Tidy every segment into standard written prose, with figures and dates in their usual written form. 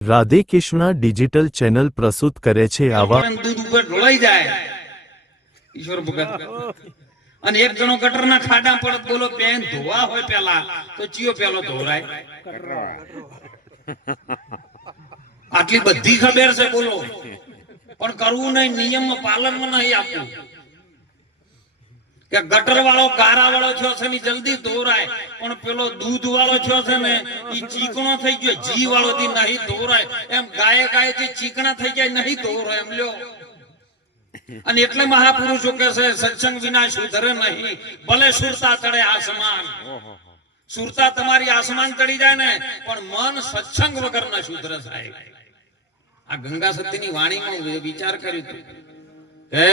Radhe Krishna digital channel પ્રસ્તુત કરે છે આવા દૂધ ઉપર ઢોળાઈ જાય ઈશ્વર ભગત અને એક જણો ગટરના ખાડા પડત બોલો બેન ધોવા હોય પેલા તો ચિયો પેલો ધોરાય આટલી બધી ખબર છે બોલો પણ કરવું નહીં નિયમમાં પાલનમાં નહીં આપવું કે ગટર વાળો ગારા વાળો થયો છે ને જલ્દી ધોરાય પણ પેલો દૂધ વાળો થયો છે ને ઈ ચીકણો થઈ ગયો જી વાળો થી નહીં ધોરાય એમ ગાય ગાય થી ચીકણા થઈ જાય નહીં ધોરાય એમ લ્યો અને એટલે મહાપુરુષો કહે છે સત્સંગ વિના સુધરે નહીં ભલે સુરતા ચડે આસમાન સુરતા તમારી આસમાન ચડી જાય ને પણ મન સત્સંગ વગર ના સુધરે સાહેબ આ ગંગા સતીની વાણીમાં વિચાર કર્યું હતું હે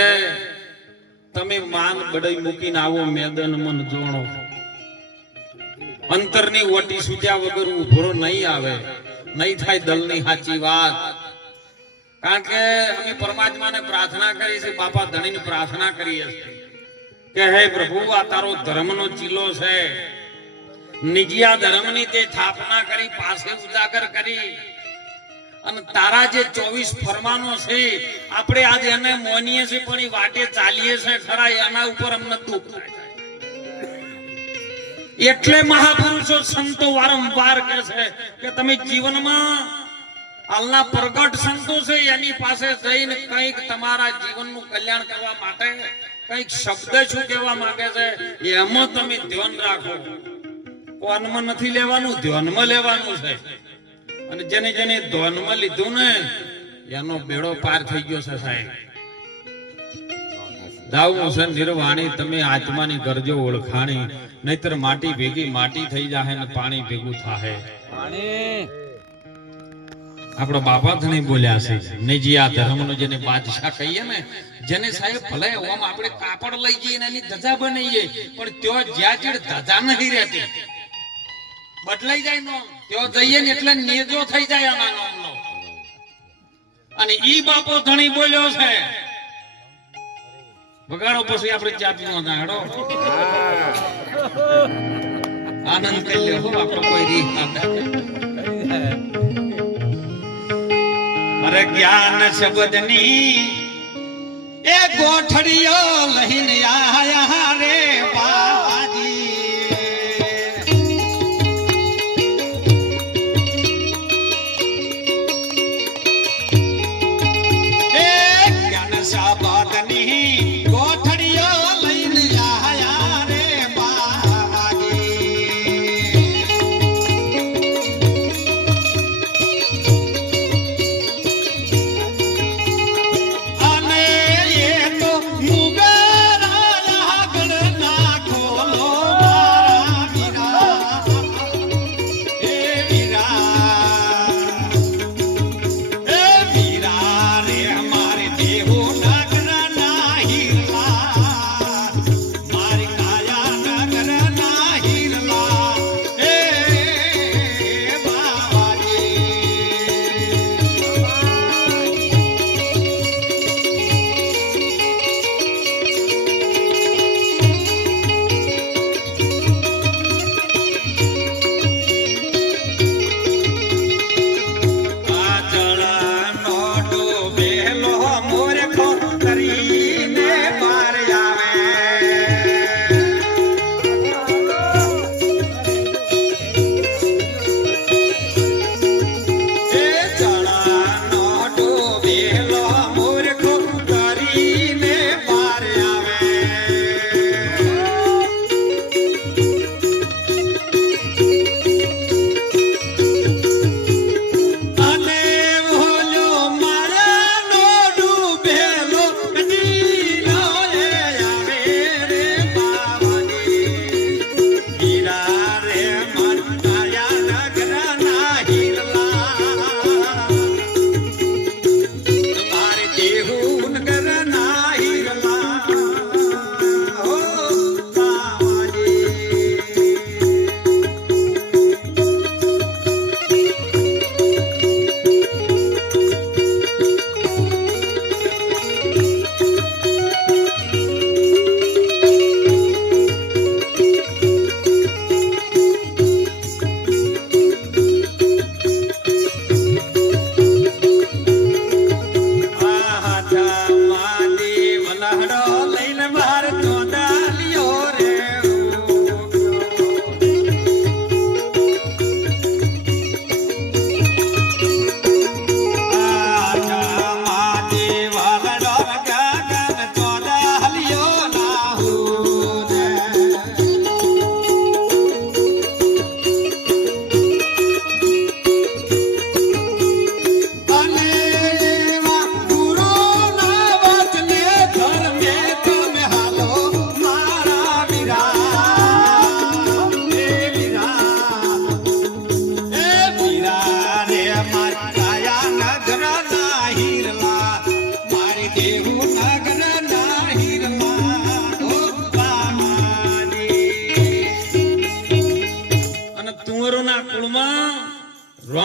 તમે માન બડઈ મૂકીને આવો મેદન મન જોણો અંતરની ઓટી સુજ્યા વગર ઉભરો નહીં આવે નહીં થાય દલની સાચી વાત કારણ કે અમે પરમાત્માને પ્રાર્થના કરી છે બાપા ધણીની પ્રાર્થના કરીએ કે હે પ્રભુ આ તારો ધર્મનો ચીલો છે નિજિયા ધર્મની તે સ્થાપના કરી પાસે ઉજાગર કરી અને તારા જે 24 ફરમાનો છે આપણે આજે એને મોનીએ છે પણ એ વાટે ચાલીએ છે ખરા એના ઉપર અમને દુઃખ થાય એટલે મહાપુરુષો સંતો વારંવાર કહે છે કે તમે જીવનમાં હાલના પ્રગટ સંતો છે એની પાસે જઈને કંઈક તમારા જીવનનું કલ્યાણ કરવા માટે કંઈક શબ્દ શું કહેવા માંગે છે એમાં તમે ધ્યાન રાખો કોનમાં નથી લેવાનું ધ્યાનમાં લેવાનું છે અને જેને જેને ધ્યાનમાં લીધું ને એનો બેડો પાર થઈ ગયો છે સાહેબ દાવું છે નિર્વાણી તમે આત્માની કરજો ઓળખાણી નહીતર માટી ભેગી માટી થઈ જાય ને પાણી ભેગું થાય આપણો બાપા ધણી બોલ્યા છે નિજિયા ધર્મનો જેને બાદશાહ કહીએ ને જેને સાહેબ ભલે ઓમ આપણે કાપડ લઈ જઈએ એની ધજા બનાવીએ પણ ત્યાં જ્યાં ચીડ ધજા નહીં રહેતી બદલાઈ જાય નો ત્યાં જઈએ ને એટલે નેજો થઈ જાય આના નામનો અને ઈ બાપો ધણી બોલ્યો છે વગાડો પછી આપણે ચા પીવા નાડો આનંદ કરી લેવો આપણો કોઈ રી અરે જ્ઞાન શબ્દની એ ગોઠડીઓ લઈને આયા રે બાજી એ જ્ઞાન શબ્દની ગોઠડીઓ લઈને આયા રે બાજી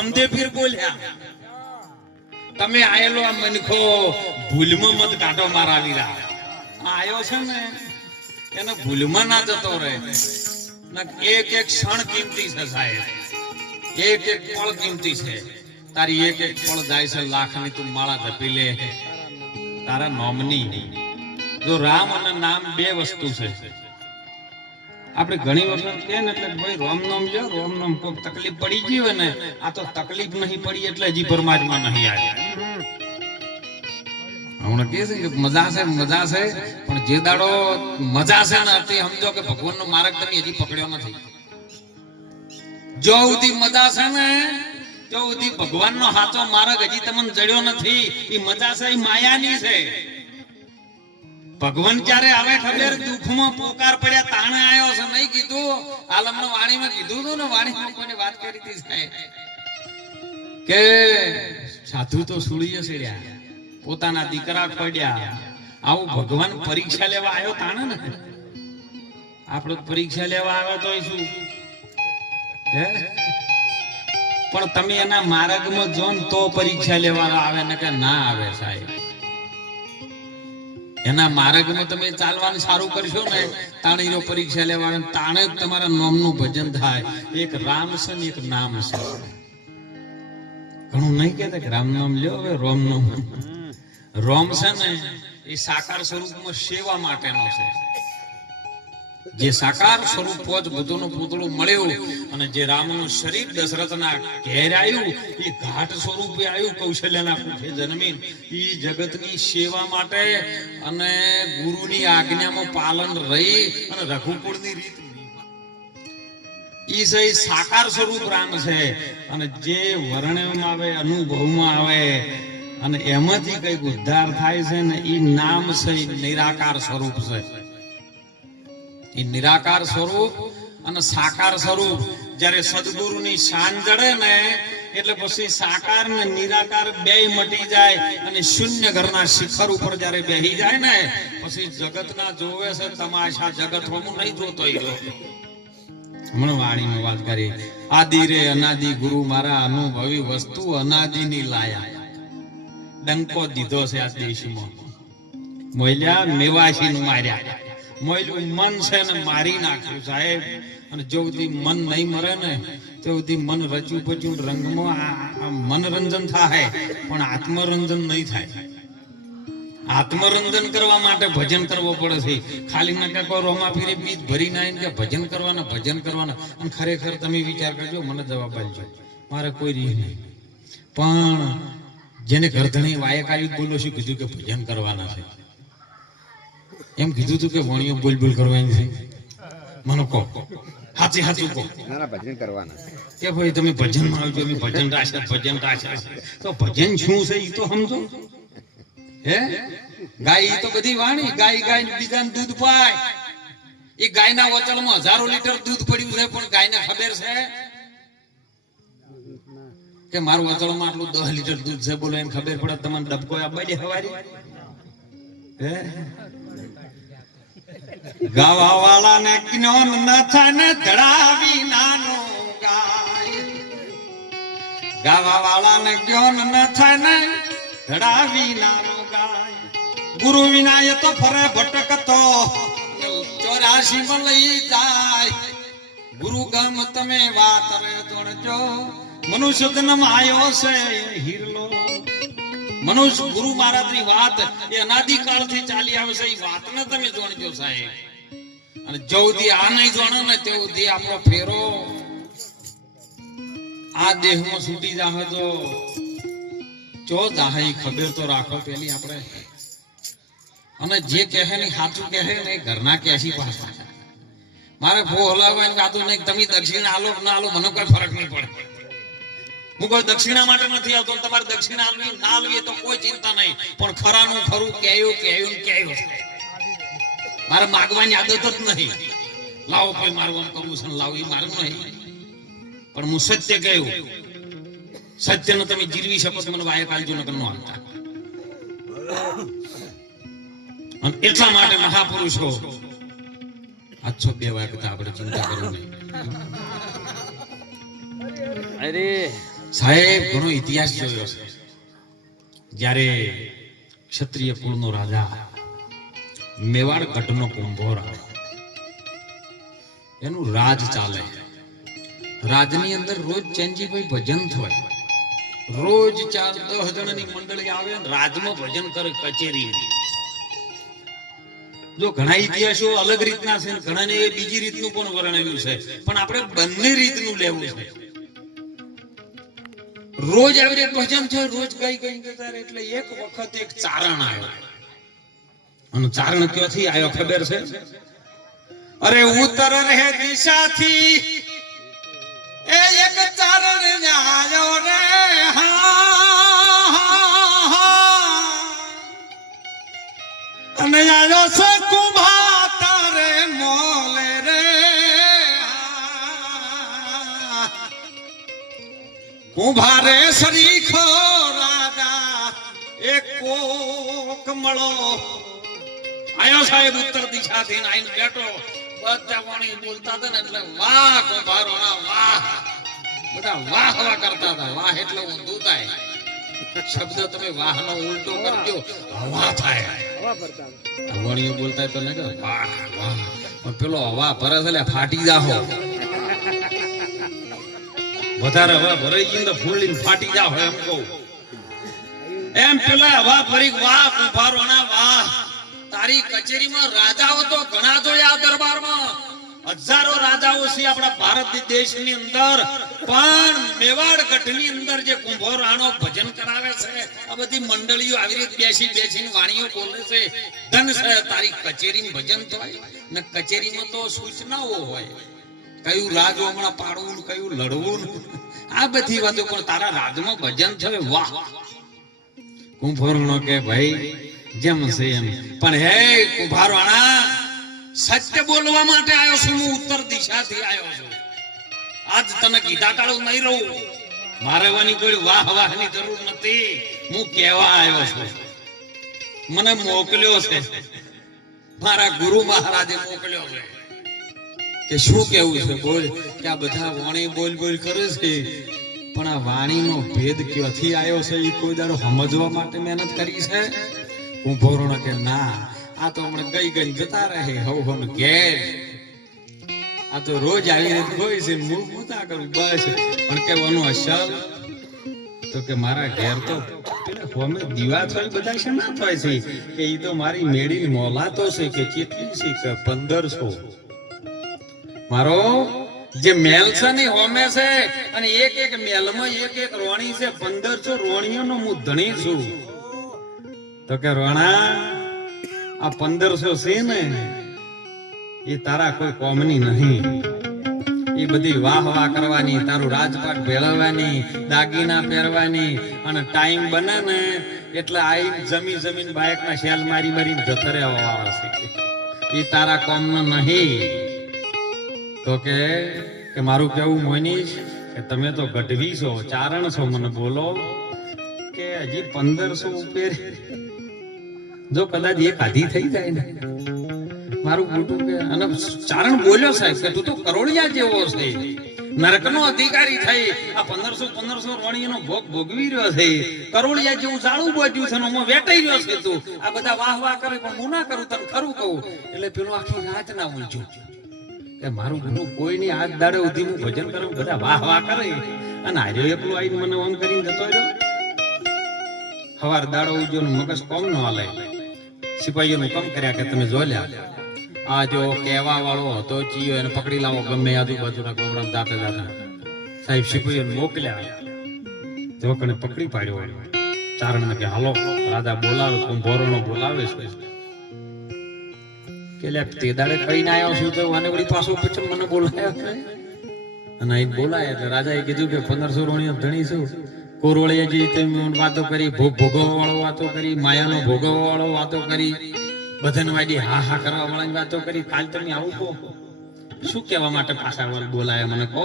રોમદેવ પીર બોલ્યા તમે આયેલો આ મનખો ભૂલમાં મત કાઢો મારા વીરા આયો છે ને એને ભૂલમાં ના જતો રહે એક એક ક્ષણ કિંમતી છે સાહેબ એક એક પળ કિંમતી છે તારી એક એક પળ જાય છે લાખની તું માળા ધપી લે તારા નોમની જો રામ અને નામ બે વસ્તુ છે આપણે ઘણી વખત કહે ને એટલે ભાઈ રોમ નામ લ્યો રોમ નામ કોઈ તકલીફ પડી ગઈ હોય ને આ તો તકલીફ નહીં પડી એટલે હજી પરમાત્મા નહીં આવ્યા હમણાં કે છે કે મજા છે પણ જે દાડો મજા છે ને તે સમજો કે ભગવાનનો માર્ગ તમે હજી પકડ્યો નથી જો સુધી મજા છે ને તો સુધી ભગવાનનો સાચો માર્ગ હજી તમને જડ્યો નથી એ મજા છે એ માયાની છે ભગવાન ક્યારે આવે ખબર દુઃખમાં પોકાર પડ્યા તાણે આવ્યો છે નહીં કીધું આલમનો વાણીમાં કીધું હતું ને વાણીમાં કોઈને વાત કરી હતી સાહેબ કે સાધુ તો સુળીએ સેડ્યા પોતાના દીકરા પડ્યા આવું ભગવાન પરીક્ષા લેવા આવ્યો તાણે ને આપણે પરીક્ષા લેવા આવ્યો તો શું હે પણ તમે એના માર્ગમાં જો ને તો પરીક્ષા લેવા આવે ને કે ના આવે સાહેબ એના માર્ગમાં તમે ચાલવાનું સારું કરશો ને તાણે એનો પરીક્ષા લેવા આવે તાણે જ તમારા નામનું ભજન થાય એક રામ છે ને એક નામ છે ઘણું નહીં કહેતા કે રામ નામ લ્યો હવે રોમ નામ રોમ છે ને એ સાકાર સ્વરૂપમાં સેવા માટેનો છે જે સાકાર સ્વરૂપ પોચ બુદ્ધનું પૂતળું મળ્યું અને જે રામનું શરીર દશરથના ઘેર આવ્યું એ ઘાટ સ્વરૂપે આવ્યું કૌશલ્યના કુખે જન્મીન એ જગતની સેવા માટે અને ગુરુની આજ્ઞામાં પાલન રહી અને રઘુકુળની રીત ઈ છે સાકાર સ્વરૂપ રામ છે અને જે વર્ણનમાં આવે અનુભવમાં આવે અને એમાંથી કઈક ઉદ્ધાર થાય છે ને એ નામ છે નિરાકાર સ્વરૂપ છે એ નિરાકાર સ્વરૂપ અને સાકાર સ્વરૂપ જ્યારે સદગુરુની શાન જડે ને એટલે પછી સાકાર ને નિરાકાર બેય મટી જાય અને શૂન્ય ઘરના શિખર ઉપર જ્યારે બેહી જાય ને પછી જગતના જોવે છે તમાશા જગત હું નહીં જોતો હમણાં વાણીની વાત કરી આદિ રે અનાદિ ગુરુ મારા અનુભવી વસ્તુ અનાદિની લાયા ડંકો દીધો છે આ દેશમાં મોલ્યા મેવાશી માર્યા મોયલું મન છે ને મારી નાખ્યું સાહેબ અને જો સુધી મન નહીં મરે ને તો સુધી મન રચ્યું પચ્યું રંગમાં મનોરંજન થાય પણ આત્મરંજન નહીં થાય આત્મરંજન કરવા માટે ભજન કરવો પડે છે ખાલી ના કોઈ રોમા ફીરે બીજ ભરી ના કે ભજન કરવાના અને ખરેખર તમે વિચાર કરજો મને જવાબ આપજો મારે કોઈ રીહ નહીં પણ જેને ઘરધણી વાયક આવ્યું બોલો શું કીધું કે ભજન કરવાના છે એમ કીધું તું કે વણીઓ બોલ બોલ કરવાની છે મને કહો સાચું કહો ભજન કરવાના કે ભાઈ તમે ભજનમાં આવજો અમે ભજન રાશે તો ભજન શું છે એ તો સમજો હે ગાય તો બધી વાણી ગાય બીજાને દૂધ પાય એ ગાયના વચળમાં 1000 લીટર દૂધ પડ્યું છે પણ ગાયને ખબર છે કે મારું વચળમાં આટલું 10 લીટર દૂધ છે બોલો એને ખબર પડે તમને ડબકો આપવા દે હવારી હે ગાવા વાળાને જ્ઞાન ન થાય ને ધડાવી નાનો ગાય ગાવા વાળાને જ્ઞાન ન થાય ને ધડાવી નાનો ગાય ગુરુ વિના તો ફરે ભટકતો 84 માં લઈ જાય ગુરુ ગમ તમે વાત રે જોડજો મનુષ્ય જન્મ આયો છે હિરલો મનુષ્ય ગુરુ મહારાજની વાત એ અનાદિકાળથી ચાલી આવે છે એ વાતને તમે જોણજો સાહેબ અને જૌદી આ નહીં જોણો ને તેવદી આપણો ફેરો આ દેહમાં છૂટી જાહે તો ચો જાહે ખબર તો રાખો પેલી આપણે અને જે કહે ને સાચું કહે ને ઘરના કેસી પાછા મારે ભો હલાવવાની વાતો નહીં તમે દક્ષિણ આલો ના આલો મને કોઈ ફરક નહીં પડે હું કોઈ દક્ષિણા માટે નથી આવતો તમારે દક્ષિણા આલવી ના આલવી તો કોઈ ચિંતા નહીં પણ ખરાનું ખરું કેયું મારે માગવાની આદત જ નહીં લાવો કોઈ મારવાનું કરવું છે લાવો એ મારવું નહીં પણ હું સત્ય કહ્યું સત્યને તમે જીરવી શકો મને વાય કાલજો નકર નો આવતા અને એટલા માટે મહાપુરુષો આછો બે વાય કથા આપણે ચિંતા કરવું નહીં અરે સાહેબ ઘણો ઇતિહાસ જોયો છે. જ્યારે ક્ષત્રિય કુળનો રાજા મેવાડ ગઢનો કુંભોર એનું રાજ ચાલે. રાજની અંદર રોજ ચેનજીભાઈ ભજન થાય. રોજ 4-10 જણાની મંડળી આવે ને રાજમાં ભજન કરે કચેરી. જો ઘણા ઇતિહાસો અલગ રીતના છે, ઘણાને બીજી રીતનું પણ વર્ણવ્યું છે, પણ આપણે બંને રીતનું લેવું છે. રોજ આવી રીતે ભજન થયું, રોજ ગાઈ જતા રહે. એટલે એક વખત એક ચારણ આવ્યો. અને ચારણ ક્યાંથી આવ્યો ખબર છે? અરે ઉત્તર રહે દિશાથી એ એક ચારણ ને આવ્યો રે. અને આવ્યો છે કુંભા તારે મોલે રે. કુંભારે શરીખો રાજા એક કોક મળો આયો. સાહેબ ઉત્તર દિશાથી આઈને બેઠો. બધા વાણી બોલતા હતા ને એટલે વાહ કુંભારોના વાહ, બધા વાહ વાહ કરતા હતા. વાહ એટલે ઊંધું થાય. શબ્દ તમે વાહ નો ઉલટો કરજો, હવા થાય. વાણીઓ બોલતા તો ને વાહ વાહ, પણ પેલો હવા ભરે એટલે ફાટી જાહો. વધારે હવા ભરાઈ ગઈ તો ફૂલીને ફાટી જાવ એમ કહું. એમ પેલા હવા ભરી વાહ કુંભારોના વાહ. તારી કચેરીમાં રાજાઓ તો ઘણા જોયા. દરબારમાં હજારો રાજાઓ છે આપણા ભારત દેશની અંદર, પણ મેવાડ ગઢની અંદર જે કુંભોરાણો ભજન કરાવે છે, આ બધી મંડળીઓ આવી રીતે બેસીને વાણીઓ બોલે છે. ધન છે તારી કચેરીમાં ભજન થાય ને કચેરીમાં તો સૂચનાઓ હોય. કયું રાજ હમણાં પાડવું, કયું લડવું, આ બધી વાતો. પણ તારા રાજમાં ભજન થવે વાહ. કુંભોરણો કે ભાઈ જેમ છે એમ, પણ હે કુંભારવાણા, સત્ય બોલવા માટે આવ્યો છું. હું ઉત્તર દિશાથી આવ્યો છું. આજ તને કીધા કાળું નહીં રહું. મારે વાની કોઈ વાહ વાહની જરૂર નથી. હું કહેવા આવ્યો છું. મને મોકલ્યો છે મારા ગુરુ મહારાજે મોકલ્યો છે કે શું કેવું છે બોલ. કે આ બધા વાણી બોલ બોલ કરે છે, પણ આ વાણીનો ભેદ ક્યાંથી આવ્યો છે એ કોઈ દાડો સમજવા માટે મહેનત કરી છે? કુંભોરણો કે ના, આ તો હમણાં ગઈ જતા રહે હવ ઘેર. આ તો રોજ આવીને કોઈ છે હું પૂછા કરું બસ. પણ કેવાનું અસલ તો કે મારા ઘેર તો હોમે દીવા થાય બધા છે ના થાય છે કે એ તો મારી મેળી મોલાતો છે કે કેટલી છે કે 1500. મારો જે મેલ છે ને હોમે છે, અને એક મેલમાં એક રોણી છે. 1500 રોણીઓનો હું ધણી છું. તો કે રોણા આ 1500 છે ને એ તારા કોઈ કોમની નહીં. એ બધી વાહ વાહ કરવાની, તારું રાજપાટ ભેળવવાની, દાગીના પહેરવાની, અને ટાઈમ બને ને એટલે આઈ જમીન બાયકના શેલ મારીને જતા રહેવા છે. એ તારા કોમનો નહીં. તો કે મારું કેવું મોનીશ કે તમે તો ગઢવી છો, ચારણ છો, મને બોલો કે હજી 1500 ઉપર જો કદાચ એક આધી થઈ જાય ને મારું મોટું કે. અને ચારણ બોલ્યો સાહેબ કે તું તો કરોડિયા જેવો છે, નરકનો અધિકારી થઈ. આ 1500 રોણીનો ભોગ ભોગવી રહ્યો છે. કરોડિયા જેવું જાળું બોજ્યું છે, એમાં વેટાઈ રહ્યો છે તું. આ બધા વાહ વાહ કરે પણ હું ના કરું, તને ખરું કહું. એટલે પેલો આખી રાત ના ઉલજ્યો કે મારું ગુરુ કોઈની હાથ દાડે સુધી હું ભજન કરું, બધા વાહ વાહ કરે. અને હાર્યો એકલો આવીને મને ઓન કરીને જતો રહ્યો. સવાર દાડો ઉજ્યો મગજ કોમ નો હાલે. સિપાહીઓનું કામ કર્યા કે તમે જોલ્યા આ જો કહેવા વાળો હતો ચિયો એને પકડી લાવો ગમે આજુબાજુના ગોમડા દાતે દાતા. સાહેબ સિપાહીઓને મોકલ્યા, તો કને પકડી પાડ્યો. ચારણ કે હાલો રાજા બોલાવે, કુંભોરણો બોલાવે છે કે લે તે દાડે કહીને આવ્યો છું તો આને વળી પાછો પછી મને બોલાયો છે. અને અહીં બોલાય એટલે રાજાએ કીધું કે 1500 રોણીઓ ધણી છું. કોરોળિયા જે તમે વાતો કરી, ભોગવવા વાળો વાતો કરી, માયાનો ભોગવવા વાળો વાતો કરી, બધાને વાડી હા હા કરવા વાળાની વાતો કરી. કાલ તમે આવું કહો શું કહેવા માટે પાછા બોલાય મને કહો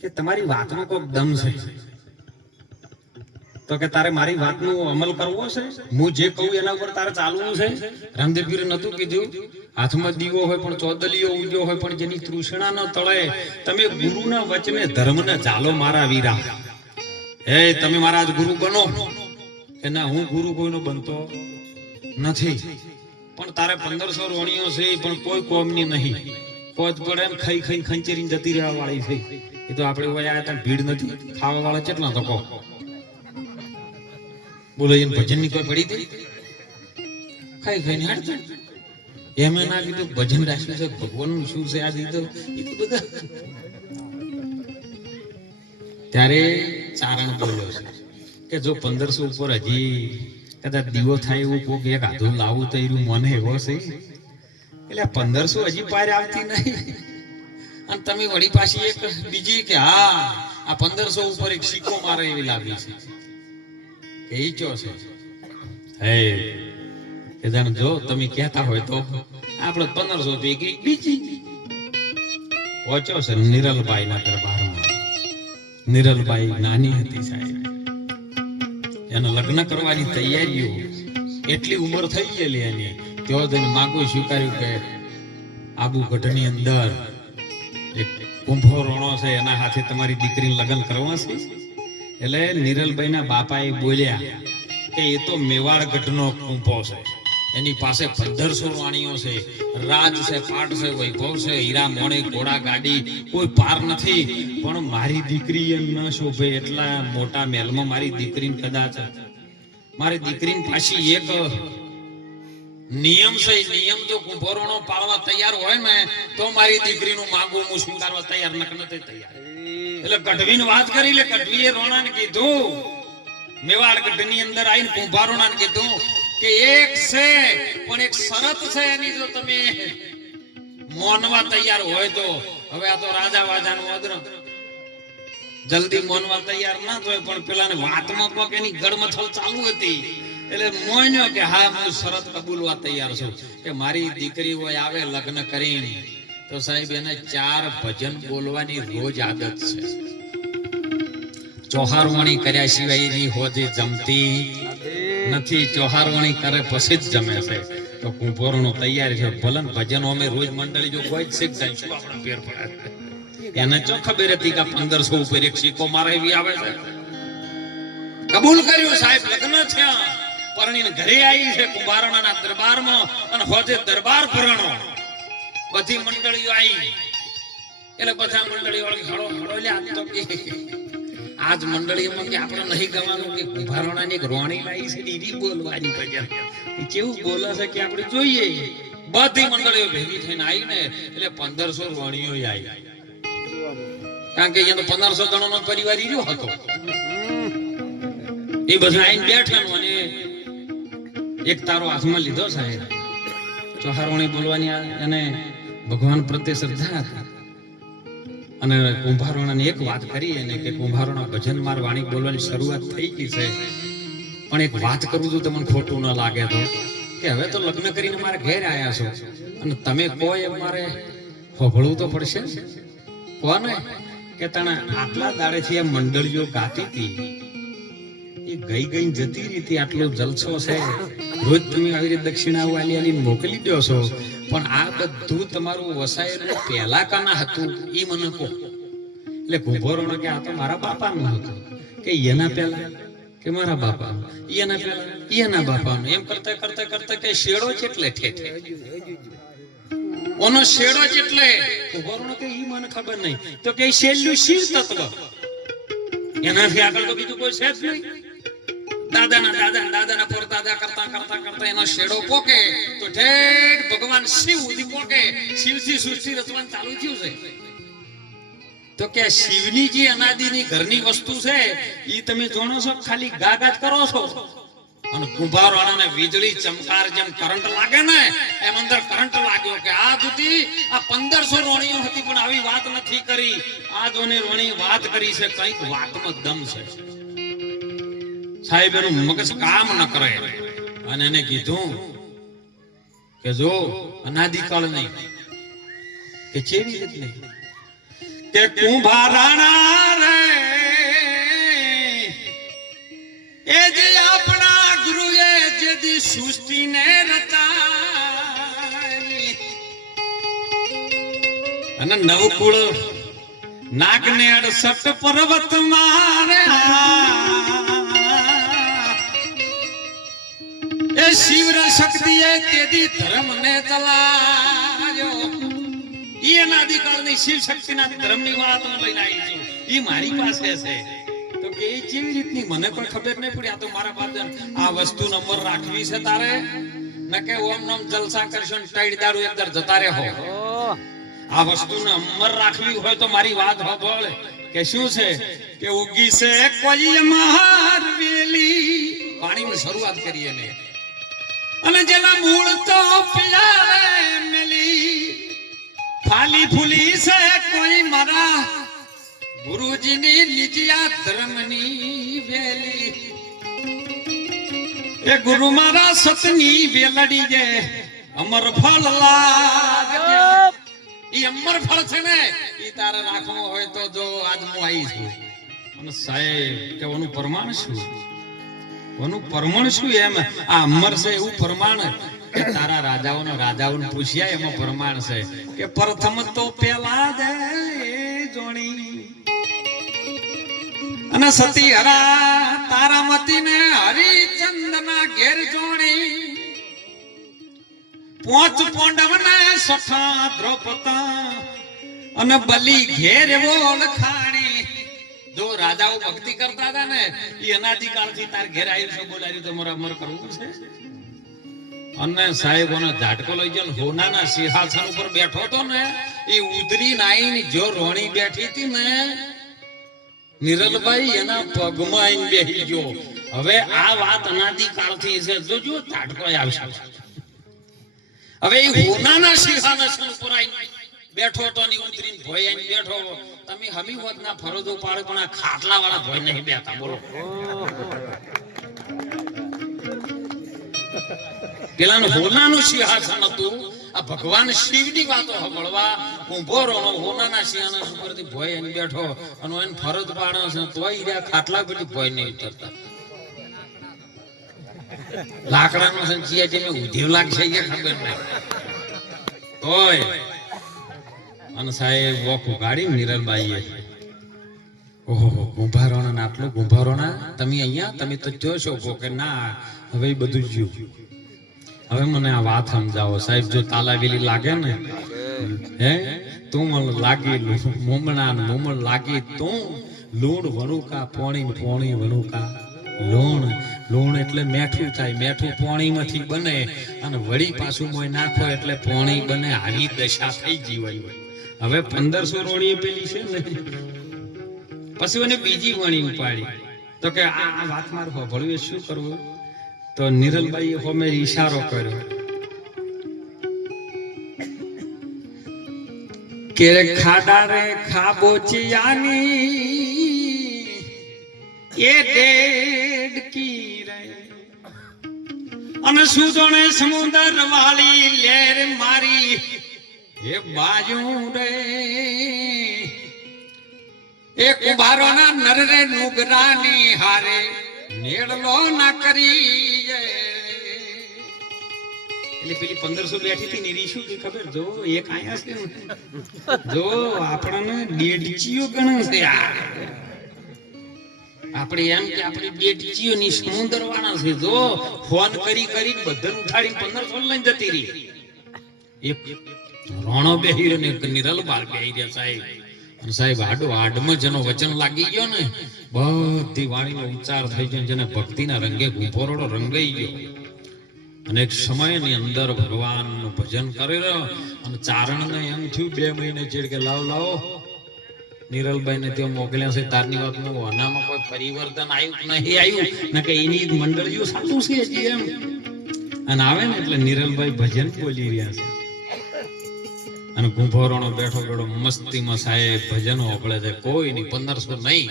કે તમારી વાતમાં કોઈક દમ છે. તો કે તારે મારી વાતનો અમલ કરવો છે, હું જે કહું એના ઉપર તારે ચાલવું છે. રામદેવ પીરે નતું કીધું હાથમાં દીવો હોય પણ ચોદલીઓ ઉગ્યો હોય પણ જેની તૃષ્ણા ન તળે, તમે ગુરુના વચને ધર્મને ચાલો મારા વીરા. હે તમે મારા આજ ગુરુ બનો કે ના, હું ગુરુ કોઈનો બનતો નથી, પણ તારે 1500 રોણીઓ છે પણ કોઈ કોમની નહીં. કોચ પડે એમ ખાઈ ખાઈ ખંચેરીને જતી રહેવા વાળી છે. એ તો આપણે હોય આ ત્યાં ભીડ નથી, ખાવા વાળા કેટલા તો કહો બોલો. એને ભજન ની કોઈ પડી હતી? ખાઈ ખાઈને હાડતા એમ ના કીધું ભજન રાખ્યું છે, ભગવાનનું શું છે આ દીધો એ તો બધા. ત્યારે ચારણ બોલ્યો છે કે જો 1500 ઉપર હજી કદાચ દીવો થાય એવું કોક એક આધું લાવું તો એનું મને એવો છે. એટલે 1500 હજી પાર આવતી નહીં અને તમે વળી પાછી એક બીજી કે હા આ 1500 ઉપર એક સિક્કો મારે એવી લાવી છે કે ઈ ચો છે. હે કે જાણ જો તમે કહેતા હોય તો આપણે 1500 ભેગી બીજી પહોંચ્યો છે નિરલબાઈ ના દરબારમાં. નિરલબાઈ નાની હતી સાહેબ, એના લગ્ન કરવાની તૈયારીઓ, એટલી ઉંમર થઈ ગયેલી એની. ત્યાં જઈને માગું સ્વીકાર્યું કે આબુગઢની અંદર એક કુંભો રોણો છે, એના હાથે તમારી દીકરીને લગ્ન કરવા છે. એટલે નિરલબાઈના બાપાએ બોલ્યા કે એ તો મેવાડગઢનો કુંભો છે, એની પાસે 1500 રાણીઓ છે, રાજ છે, પાટ છે, વૈભવ છે, હીરા મોણે ઘોડા ગાડી કોઈ પાર નથી. પણ મારી દીકરી એમ ન શોભે એટલા મોટા મહેલમાં મારી દીકરીને કદાચ મારી દીકરીને પાછી એક નિયમ છે, નિયમ જો કુંભોરણો પાળવા તૈયાર હોય ને તો મારી દીકરીનું માંગુ હું સ્વીકારવા તૈયાર નથી તૈયાર. એટલે કઢવીને વાત કરી. એટલે કઢવીએ રોણાને કીધું, મેવાડગઢની અંદર આવીને કુંભારોણાને કીધું કે એક છે પણ એક શરત છે એની, જો તમે મોનવા તૈયાર હોય તો. હવે આ તો રાજા વાજાનું અદ્ર, જલ્દી મોનવા તૈયાર ના થાય પણ પેલાને વાતમાં કોક એની ગડમથલ ચાલુ હતી. એટલે મોન્યો કે હા હું શરત કબૂલવા તૈયાર છું કે મારી દીકરી હોય આવે લગ્ન કરીને તો સાહેબ એને 4 ભજન બોલવાની રોજ આદત છે. ચોહારવાણી કર્યા સિવાય એની હોજી જમતી નથી. ચોહારવાણી કરે પછી જ જમે છે. તો કુંભોરણો તૈયાર છે. ભલન ભજનો અમે રોજ મંડળી જો કોઈ શીખ જાય શું આપણે ફેર પડે. એને ચો ખબર હતી કે 1500 ઉપર એક સિક્કો મારે એવી આવે છે. કબૂલ કર્યું સાહેબ, લગ્ન થયા, પરણીને ઘરે આવી છે કુંભારણાના દરબારમાં અને હોજે દરબાર ભરણો બધી મંડળીઓ આવી. એટલે બધા મંડળી વાળી હળો હળો લે આજ તો કે આજ મંડળીમાં કે આપણે નહીં ગવાનું કે કુંભારણાની એક રોણી લાવી છે ઈરી બોલવાની ભજન એ કેવું બોલે છે કે આપણે જોઈએ. બધી મંડળીઓ ભેગી થઈને આવીને એટલે 1500 રોણીઓ આવી. કારણ કે અહીંયા તો 1500 જણોનો પરિવાર ઈર્યો હતો. એ બધા આવીને બેઠા અને એક તારો હાથમાં લીધો સાહેબ. ચોહારવણી બોલવાની અને ભગવાન પ્રત્યે શ્રદ્ધા હતી. અને કુંભારોણાની એક વાત કરી એને કે કુંભારોણા ભજન માર વાણી બોલવાની શરૂઆત થઈ ગઈ છે, પણ એક વાત કરું છું તમને ખોટું ન લાગે તો કે હવે તો લગ્ન કરીને મારા ઘેર આવ્યા છો અને તમે કોઈ મારે હોભળવું તો પડશે. કોને કે તને આટલા દાડેથી આ મંડળીઓ ગાતી હતી એ ગઈ જતી રીતે આટલો જલસો છે. રોજ તમે આવી રીતે દક્ષિણા વાલી મોકલી દો છો, પણ આ બધું તમારું વસાયેલું પહેલા કાના હતું એ મને કહો. એટલે કુંભોરણો કે આ તો મારા બાપાનું હતું. કે એના પહેલા કે મારા બાપાનું, એના પહેલા એના બાપાનું, એમ કરતા કરતા કરતા કે શેડો ચેટલે ઠેઠે ઓનો શેડો ચેટલે કુંભોરણો કે ઈ મને ખબર નહીં. તો કે શેલ્યું શિવ તત્વ, એનાથી આગળ તો બીજું કોઈ છે જ નહીં. દાદાના પરદાદા કરતા કરતા કરતા એનો શેડો પોકે તો ઠેઠ ભગવાન શિવ સુધી પોકે. શિવથી સૃષ્ટિ રચવાનું ચાલુ થયું છે. તો કે શિવની જે અનાદિની ઘરની વસ્તુ છે ઈ તમે જાણો છો, ખાલી ગાગાજ કરો છો. અને કુંભારોણાને વીજળી ચમકાર જેમ કરંટ લાગે ને એમ અંદર કરંટ લાગ્યો કે આ સુધી આ 1500 રોણીઓ હતી પણ આવી વાત નથી કરી. આ જોને રોણી વાત કરી છે, કઈક વાતમાં દમ છે. સાહેબ એનું મગજ કામ ન કરે અને એને કીધું કે જો અનાદિકાળ નહીં કે ચેવી રીત નહીં કે કુંભારાણા રે દી સૃષ્ટિને રચાઈ અને નવકુળ નાગને 68 પર્વત માર્યા એ શિવર શક્તિએ તેદી ધર્મને ચલાવ્યો ઈ અનાદિકાળની શિવ શક્તિના ધર્મની વાત હું લઈને આવી છું ઈ મારી પાસે છે તો કે એ કેવી રીતની મને કોઈ ખબર નહીં પડી આ તો મારા પાસે આ વસ્તુ નંબર રાખવી છે તારે ન કે ઓમ નમ જલસા કરશો ને ટાઈડ દારૂ એકદર જતા રહે હો આ વસ્તુને અમર રાખવી હોય તો મારી વાત સાંભળ કે શું છે કે ઉગી છે કોઈ મહાર વેલી પાણીની શરૂઆત કરીએ ને અને જેના મૂળ તો પિયારે મેલી ફાલી ફૂલી છે કોઈ મારા ગુરુજીની નિજિયા ધર્મની વેલી એ ગુરુ મારા સતની વેલડી જે અમર ફળ લાગજે ઈ અમર ફળ છે ને ઈ તારે રાખવું હોય તો જો આજ હું આવી છું અને સાહેબ કે ઓનું પ્રમાણ શું ઓનું પ્રમાણ શું એમ આ અમર છે એવું પ્રમાણ કે તારા રાજાઓને પૂછ્યા એમાં પ્રમાણ છે કે પ્રથમ તો પેલા દે જોણી અને સતી હરા તારામતીને હરિચંદના ઘેર જોણી પોંચ પોંડવને સઠા દ્રૌપદા અને બલી ઘેર ઓળખાણી જો રાજાઓ ભક્તિ કરતા હતા ને એ અનાદિકાળથી તાર ઘેર આવ્યું છે બોલાવ્યું તો મારે અમર કરવું છે અને સાહેબોનો ઝાટકો લઈ ગયો હોનાના સિંહાસન ઉપર બેઠો હતો ને એ ઉદરી નાઈને જો રોણી બેઠી હતી ને નિરલભાઈ એના પગમાં આવીને બેહી ગયો હવે આ વાત અનાદિકાળથી છે જોજો ઝાટકો આવશે હવે એ હોનાના સિંહાસન ઉપર આવીને બેઠો તો ની ઉતરીને ભોય આવીને બેઠો તમે હમી હોત ના ફરજો પાડે પણ આ ખાટલા વાળા ભોય નહીં બેઠા બોલો પેલાનું હોનાનું સિંહાસન હતું આ ભગવાન શિવની વાતો સાંભળવા ઊભો રહો હોનાના સિંહાસન ઉપરથી ભોય આવીને બેઠો અને એને ફરજ પાડે છે તોય ઈરા ખાટલા પરથી ભોય નહીં ઉતરતા લાકડાનો સંચિયા છે ઉધેવ લાગશે કે ખબર નહીં તોય અને સાહેબ વોક ઉગાડી નિરલબાઈએ ઓહો ગુંભારોના આટલું ગુંભારોના તમે અહીંયા તમે તો જોશો કે ના હવે બધું જ્યું હવે મને આ વાત સમજાવો સાહેબ જો તાલાવેલી લાગે ને હે તું મને લાગી મોમણ લાગી તું લૂણ વણુકા પોણી વણુકા લૂણ એટલે મેઠું થાય મેઠું પોણીમાંથી બને અને વળી પાછું મોય નાખો એટલે પોણી બને આવી દશા થઈ જીવાય હવે 1500 રોણી પેલી છે ને પછી એને બીજી વણી ઉપાડી તો કે આ વાત મારું સાંભળ્યું શું કરવું તો નિરલભાઈએ હોમે ઈશારો કર્યો કે ખાડા રે ખાબોચિયાની એ દેડકી રે અને સુદોણે સમુદર વાળી લેર મારી એ બાજુ રે એ કુંભારો ના નર રે નુગરાની હારે નેડલો ના કરી એટલે પેલી 1500 બેઠી હતી નીરી શું ખબર જો એક આયા છે જો આપણને દેડચીઓ ગણે છે આપણે એમ કે આપણે દેડચીઓ ની સમુદ્ર વાળા છે જો ફોન કરી બધાને ઉઠાડીને 1500 લઈને જતી રહી એક રોણો બેહી રહ્યો ને નિરલ બાર બેહી રહ્યા સાહેબ અને સાહેબ આડમાં જેનો વચન લાગી ગયો ને બધી વાણીનો ઉચ્ચાર થઈ ગયો જેને ભક્તિના રંગે ગુંફોરડો રંગાઈ ગયો અને એક સમયની અંદર ભગવાનનું ભજન કરી રહ્યો અને ચારણને એમ થયું 2 મહિને ચેડ કે લાવો નિરલભાઈને ત્યાં મોકલ્યા છે તારની વાતનું અનામાં કોઈ પરિવર્તન આવ્યું નહીં આવ્યું ને કે એની મંડળીઓ સાચું છે હજી એમ અને આવે ને એટલે નિરલભાઈ ભજન બોલી રહ્યા છે અને ગુંભોરણો બેઠો મસ્તીમાં સાહેબ ભજનો ઓપળે છે કોઈ નહીં 1500 નહીં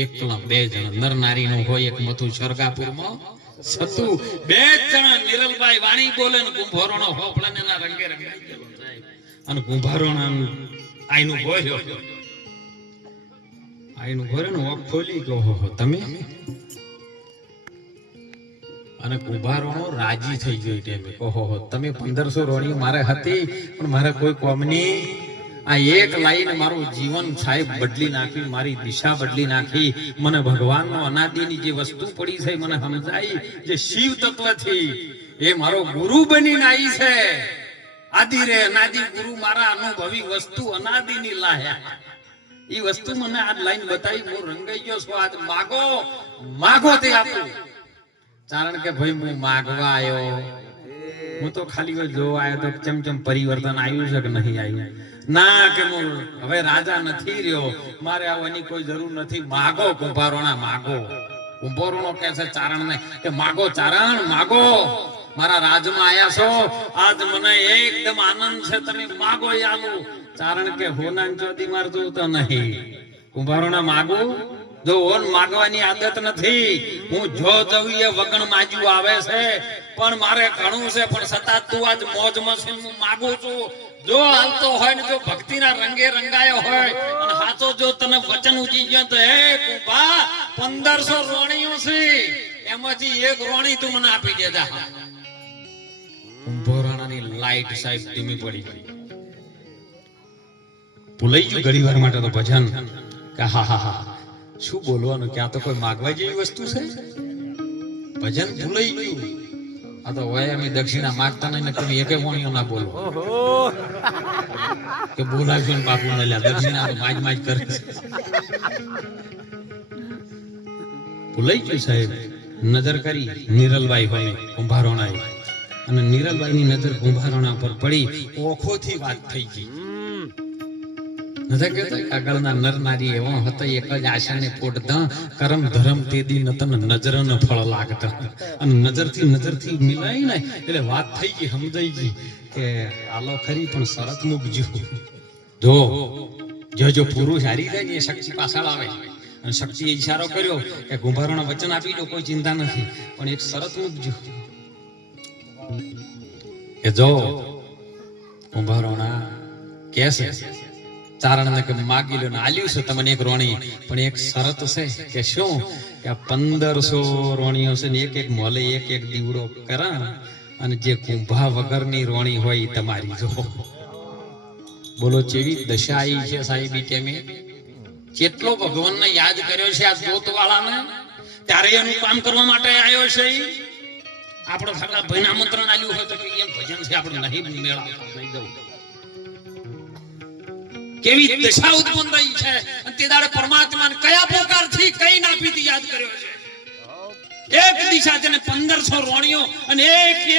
એકલા 2 જણ નર નારી નો હોય એક મથું સરગાપુરમાં સતુ 2 જણ નિરલભાઈ વાણી બોલે ને ગુંભોરણો હોપળે ને એના રંગે રંગાઈ ગયો સાહેબ અને ગુંભારોણા આઈનું ભોર્યો આઈનું ભોર્યો ને ઓક ખોલી ગયો હો તમે અને કુંભારોનો રાજી થઈ ગયો એ ટાઈમે. ઓહો, તમે 1500 રોણીઓ મારે હતી પણ મારે કોઈ કોમની આ એક લાઈન મારું જીવન સાહેબ બદલી નાખી, મારી દિશા બદલી નાખી. મને ભગવાનનો અનાદિની જે વસ્તુ પડી છે મને સમજાઈ, જે શિવ તત્વથી એ મારો ગુરુ બનીને આવી છે. આદિ રે અનાદિ ગુરુ મારા અનુભવી વસ્તુ અનાદિની લાહ્યા. એ વસ્તુ મને આ લાઈન બતાવી, હું રંગાઈ ગયો છું. આજ માગો માગો તે આપું. કારણ કે ભાઈ હું માગવા આવ્યો, હું તો ખાલી જોવા આવ્યો તો ચમચમ પરિવર્તન આવ્યું છે કે નહીં આવ્યું. ના, કે હું હવે રાજા નથી રહ્યો, મારે આવવાની કોઈ જરૂર નથી. માગો કુંભારોણા માગો. કુંભારોણો કહે છે ચારણ ને કે માગો ચારણ માગો, મારા રાજમાં આયા છો, આજ મને એકદમ આનંદ છે, તમે માગો યાલો. ચારણ કે હોના ચોથી માર જોતો નહીં. કુંભારોણા માગો, જો ઓન માગવાની આદત નથી. હું જો જવું એ વગણ માજ્યું આવે છે, પણ મારે ઘણું છે, પણ સતા તું આજ મોજ મસ્તી હું માગું છું. જો હાલતો હોય ને જો ભક્તિના રંગે રંગાયો હોય અને હાથો જો તને વચન ઉજી ગયો તો હે કુંભા 1500 રોણીઓ છે, એમાંથી એક રોણી તું મને આપી દેજા. કુંભોરાણાની લાઈટ સાહેબ ધીમી પડી ગઈ. ભૂલાઈ ગયું ઘડી વાર માટે તો ભજન કે હા હા હા શું બોલવાનું, ક્યાં તો કોઈ માગવા જેવી વસ્તુ છે. ભજન ભૂલાઈ ગયું. આ તો હોય અમે દક્ષિણા માગતા નહીં, તમે એકે વાણીઓ ના બોલો કે બોલાવજો ને બાપુ ને લ્યા દક્ષિણા તો માજ માજ કરે છે. ભૂલાઈ ગયું સાહેબ. નજર કરી નિરલબાઈ હોય કુંભારોણા, અને નિરલબાઈ ની નજર કુંભારોણા પર પડી, ઓખોથી વાત થઈ ગઈ. નથી કહેતા આગળના નર નારી એવો હતા, એક જ આશાને પોટતા કરમ ધરમ તેદી નતન નજરન ફળ લાગતા. અને નજરથી મિલાઈ ને એટલે વાત થઈ ગઈ, સમજાઈ ગઈ કે આલો ખરી પણ શરત મૂકજો. જો પુરુષ હારી જાય ને એ શક્તિ પાછળ આવે. અને શક્તિએ ઈશારો કર્યો કે કુંભારોના વચન આપી દો, કોઈ ચિંતા નથી, પણ એક શરત મૂકજો કે જો કુંભારોના કેસે ચારણ ને કે માગી લો ને આલ્યું છે તમને એક રોણી, પણ એક શરત છે કે શું કે 1500 રોણીઓ છે ને એક મોલે એક દીવડો કરા, અને જે કુંભા વગરની રોણી હોય એ તમારી. જો બોલો કેવી દશા આવી છે સાહેબ. કેમે કેટલો ભગવાનને યાદ કર્યો છે આ જોત વાળાને, ત્યારે એનું કામ કરવા માટે આવ્યો છે. આપણો ખાલી ભાઈને આમંત્રણ આલ્યું હોય તો એમ ભજન છે આપણે નહીં મેળવતા, નહીં જવું. કેવી દશા ઉત્પન્ન થઈ છે, અને તે દાડે પરમાત્માને કયા પ્રકારથી કઈ નાપીથી યાદ કર્યો છે. એક દિશા જેને 1500 રોણીઓ અને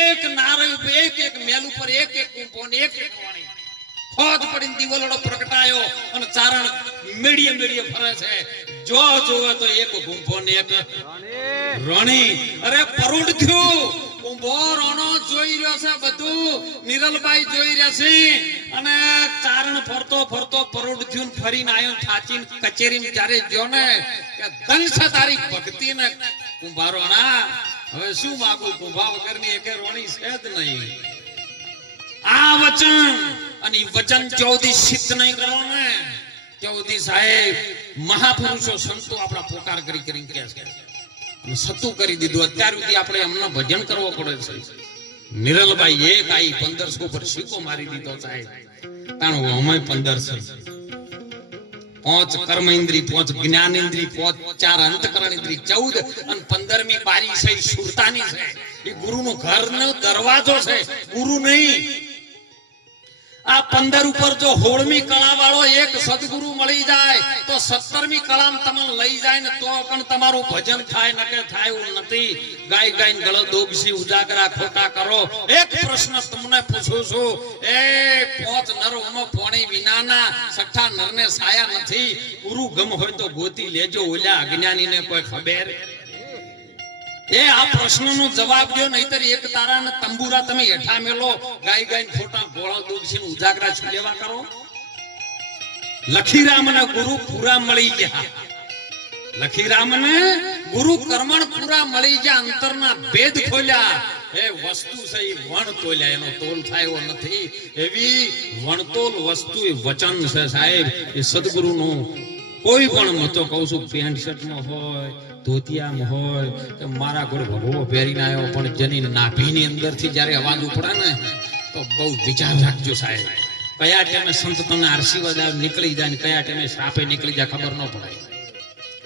એક નારળ એક મેલ ઉપર એક કુંભો ને એક રોણી ખોદ પડીને દીવલડો પ્રગટાયો, અને ચારણ મેડીએ ફરે છે. જો જોવે તો એક કુંભો ને એક રોણી. અરે પરુડ થયું. કુંભો રોણો જોઈ રહ્યો છે, બધું નિરલબાઈ જોઈ રહ્યા છે, અને ચારણ ફરતો પરોડ થયું ફરીને આવ્યો થાચીને કચેરીમાં જ્યારે ગયો ને કે દંશ તારીખ ભક્તિ ને કુંભારોણા હવે શું માગું, કુંભા વગરની એકે રોણી છે જ નહીં. આ વચન અને વચન 14 સિદ્ધ નહીં કરો ને. 14 સાહેબ મહાપુરુષો સંતો આપણા પોકાર કરી કે છે, સતું કરી દીધું. અત્યાર સુધી આપણે એમનો ભજન કરવો પડે છે. નિરલબાઈ એક આઈ 1500 પર સિક્કો મારી દીધો સાહેબ. તાણું અમે 1500 5 કર્મ ઇન્દ્રી, 5 જ્ઞાન ઇન્દ્રી, 4 અંતકરણ ઇન્દ્રી, 14 અને 15મી બારી છે સુરતાની છે. એ ગુરુનો ઘરનો દરવાજો છે, ગુરુ નહીં. આ 15 ઉપર જો 16મી કળા વાળો એક સદગુરુ મળી જાય તો 17મી કળામ તમને લઈ જાય ને તો પણ તમારું ભજન થાય ન કે થાય એવું નથી. ગાઈને ગળો દોગસી ઉજાગરા ખોટા કરો. એક પ્રશ્ન તમને પૂછું છું, એ 5 નર ઓમો પોણી વિનાના 6ઠા નરને સાયા નથી. ગુરુ ગમ હોય તો ગોતી લેજો, ઓલા અજ્ઞાનીને કોઈ ખબર. એ આ પ્રશ્નનો જવાબ દો, નહીતર એક તારા ને તંબુરા તમે હેઠા મેલો, ગાઈને ખોટા ગોળો દોગસી ઉજાગરા છુલેવા કરો. લખીરામને ગુરુ પૂરા મળી ગયા. લખીરામને ગુરુ કર્મણ પૂરા મળી ગયા, અંતરના ભેદ ખોલ્યા. એ વસ્તુ છે એ વણ તોલ્યા, એનો તોલ થાય એવો નથી. એવી વણતોલ વસ્તુ એ વચન છે સાહેબ. એ સદગુરુનું કોઈ પણ, હું તો કહું છું પેન્ટ શર્ટ નો હોય ધોતિયા હોય કે મારા ઘોડે ભગવો પહેરીને આવ્યો, પણ જેની નાભીની અંદરથી જ્યારે અવાજ ઉપડે ને તો બહુ વિચાર રાખજો સાહેબ. કયા ટાઈમે સંત તમને આશીર્વાદ નીકળી જાય ને કયા ટાઈમે સાપે નીકળી જાય ખબર ન પડે.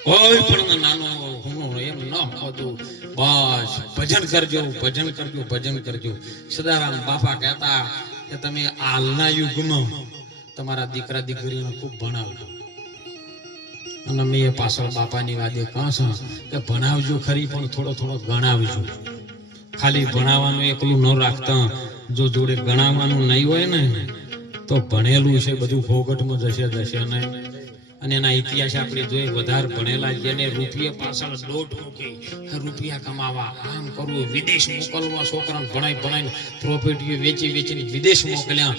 કોઈ પણ નાનો હુમલો એમ ન હોતું. બસ ભજન કરજો, ભજન કરજો, ભજન કરજો. સદારામ બાપા કહેતા કે તમે હાલના યુગમાં તમારા દીકરા દીકરીને ખૂબ ભણાવજો. અને મેં એ પાછળ બાપાની વાદે કહું છું કે ભણાવજો ખરી, પણ થોડો થોડો ગણાવજો. ખાલી ભણાવવાનું એકલું ન રાખતા, જો જોડે ગણાવવાનું નહીં હોય ને તો ભણેલું છે બધું ફોગટમાં જશે નહીં. અને એના ઇતિહાસ આપણે જોઈએ, વધારે ભણેલા જેને રૂપિયા પાછળ દોટ મૂકી, રૂપિયા કમાવા, આમ કરવું, વિદેશ મોકલવા, છોકરાને ભણાઈને પ્રોપર્ટીઓ વેચીને વિદેશ મોકલ્યા.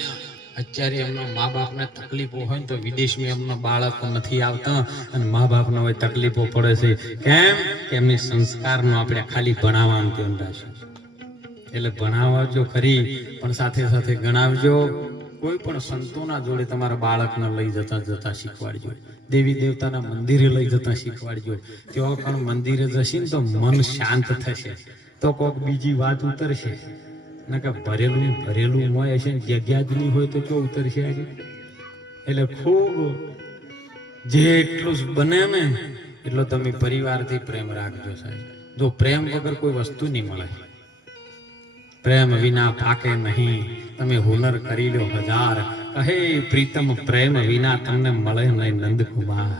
અત્યારે એમના મા બાપને તકલીફો હોય ને તો વિદેશમાં એમના બાળક નથી આવતા અને મા બાપને હોય તકલીફો પડે છે. કેમ કે એમની સંસ્કારનો આપણે ખાલી ભણાવવાનું ધ્યાન રાખશું. એટલે ભણાવજો ખરી, પણ સાથે સાથે ગણાવજો. કોઈ પણ સંતોના જોડે તમારા બાળકને લઈ જતા શીખવાડજો. દેવી દેવતાના મંદિરે લઈ જતા શીખવાડજો. ત્યાં પણ મંદિરે જશે ને તો મન શાંત થશે, તો કોઈક બીજી વાત ઉતરશે. ના કે ભરેલું હોય હશે ને જગ્યા જ નહીં હોય તો કેવું ઉતરશે આજે. એટલે ખૂબ જેટલું બને ને એટલો તમે પરિવારથી પ્રેમ રાખજો સાહેબ. જો પ્રેમ વગર કોઈ વસ્તુ નહીં મળે. પ્રેમ વિના પાકે નહીં. તમે હુનર કરી લો હજાર, કહે પ્રીતમ પ્રેમ વિના તમને મળે નહીં નંદકુમાર.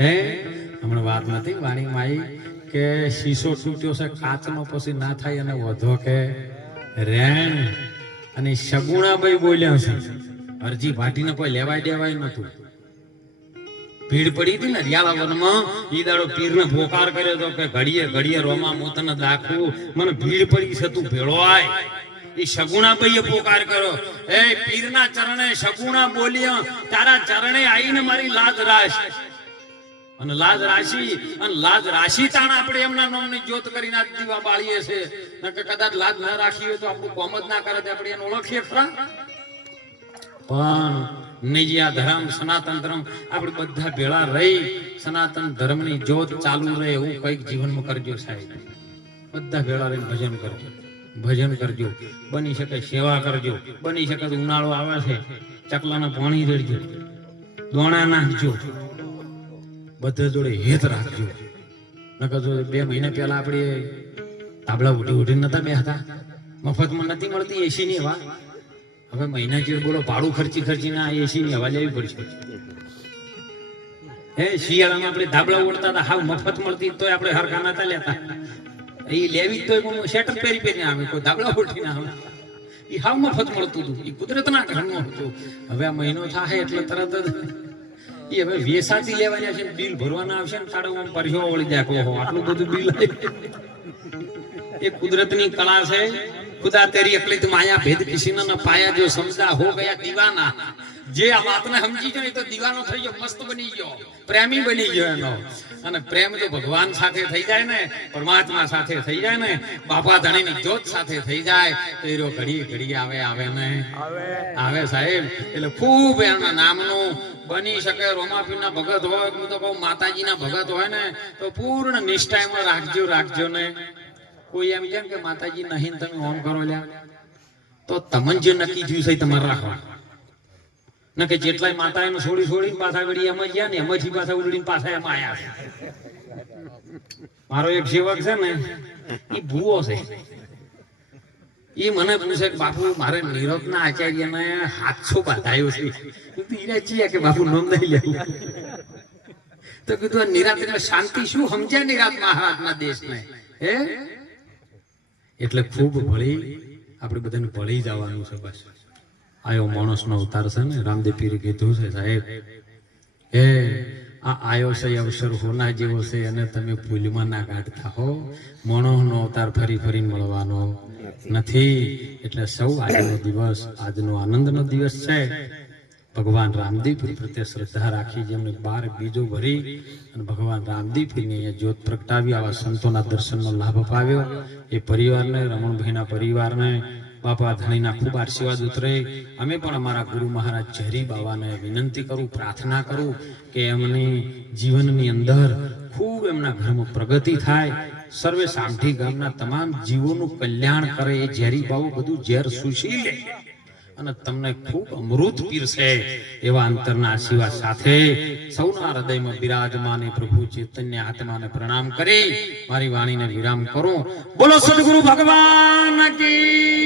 હે હમણાં વાત નથી વાણીમાં આવી કે શીશો તૂટ્યો છે કાચનો, પછી ના થાય અને વધો કે રેણ. અને સગુણાબાઈ બોલ્યા છે, અરજી ભાટીને કોઈ લેવાય દેવાય નતું. ભીડ પડી હતી ને રિયાલા વનમાં, ઈ દાડો પીરને પોકાર કર્યો તો કે ઘડીએ રોમા મોતને દાખવું, મને ભીડ પડી છે તું ભેળો આય. ઈ સગુણાબાઈએ પોકાર કર્યો, એ પીરના ચરણે સગુણા બોલ્યા, તારા ચરણે આવીને મારી લાજ રાશ. અને લાજ રાશી તાણ આપણે એમના નામની જ્યોત કરીને આજ દીવા બાળીએ છે. નકર કદાચ લાજ ના રાખી હોય તો આપણું કોમ જ ના કરે, આપણે એને ઓળખીએ ખરા. પણ નિજિયા ધર્મ સનાતન ધર્મ આપણે બધા ભેળા રહી સનાતન ધર્મની જ્યોત ચાલુ રહે એવું કઈક જીવનમાં કરજો સાહેબ. બધા ભેળા રહીને ભજન કરજો. બની શકે સેવા કરજો. બની શકે ઉનાળો આવે છે, ચકલાના પાણી રેડજો, દોણા નાખજો. બધા જોડે હેત રાખજો. નકર જો 2 મહિના પહેલા આપણે તાબલા ઉઠી નતા બેહતા, મફતમાં નથી મળતી એસી ની હવા. હવે મહિના ચીડ બોલો ભાડું ખર્ચી ના એસી ની હવા લેવી પડશે. હે શિયાળામાં આપણે ધાબળા ઉડતા હતા, હાવ મફત મળતી તોય આપણે હરખા નતા લેતા. એ લેવી તોય શેટર પહેરી આવે, કોઈ ધાબળા ઉઠી ના આવે. એ હાવ મફત મળતું હતું, એ કુદરતના ઘરનું હતું. હવે આ મહિનો થાય એટલે તરત જ એ હવે વેસાતી લેવાની છે, બિલ ભરવાના આવશે ને કાઢો પરસો વળી જાય. ઓહો આટલું બધું બિલ. એ કુદરતની કળા છે. ખુદા તેરી અકલિત માયા ભેદ કિસી ન પાયા, જો સમજા હો ગયા દીવાના. જે આ વાતને સમજી ગયો એ તો દીવાનો થઈ ગયો, મસ્ત બની ગયો, પ્રેમી બની ગયો એનો. અને પ્રેમ જો ભગવાન સાથે થઈ જાય ને, પરમાત્મા સાથે થઈ જાય ને, બાપા ધણીની જ્યોત સાથે થઈ જાય તો એ ઘડી આવે ને આવે સાહેબ. એટલે ખૂબ એના નામનું બની શકે. રોમાપીરના ભગત હોય, હું તો કહું માતાજીના ભગત હોય ને તો પૂર્ણ નિષ્ઠામાં રાખજો ને. કોઈ એમ કેમ કે માતાજી નહીં તમે ઓમ કરો લ્યા, તો તમને જે નક્કી થયું છે તમારે રાખવા. ન કે જેટલાય માતા એનું છોડી પાછા વળી એમ જ ગયા ને, એમાંથી પાછા ઉડીને પાછા એમાં આયા. મારો એક સેવક છે ને, એ ભૂવો છે. એ મને પૂછે કે બાપુ મારે નિરોધના આચાર્યને 700 બાધાયો છે. કે બાપુ નામ નહીં લેવું. તો કીધું નિરાત શાંતિ શું સમજ્યા નિરાત મહારાજના દેશને. હે એટલે ખૂબ ભળી આપણે બધાને ભળી જવાનું છે. બસ આયો માણસનો અવતાર છે ને, રામદેવ પીરે કીધું છે સાહેબ, એ આ આયો છે અવસર હોના જેવો છે, અને તમે ભૂલમાં ના કાઢતા હો. માણસનો અવતાર ફરી મળવાનો નથી. એટલે સૌ આજનો આનંદનો દિવસ છે. ભગવાન રામદેવપીર પ્રત્યે શ્રદ્ધા રાખી, જેમને 12 બીજો ભરી અને ભગવાન રામદેવપીરને જ્યોત પ્રગટાવી આવા સંતોના દર્શનનો લાભ અપાવ્યો. એ પરિવારને, રમણભાઈના પરિવારને બાપા ધણીના ખૂબ આશીર્વાદ ઉતરે. અમે પણ અમારા ગુરુ મહારાજ ઝરી બાવાને વિનંતી કરું, પ્રાર્થના કરું કે એમની જીવનની અંદર ખૂબ એમના ઘરમાં પ્રગતિ થાય, સર્વે સામઠી ગામના તમામ જીવોનું કલ્યાણ કરે. એ ઝેરી બાવો બધું ઝેર સુશી લે અને તમને ખૂબ અમૃત પીરસે એવા અંતરના આશીર્વાદ સાથે સૌના હૃદયમાં બિરાજમાન એ પ્રભુ ચૈતન્ય આત્માને પ્રણામ કરી મારી વાણીને વિરામ કરું. બોલો સદગુરુ ભગવાન કી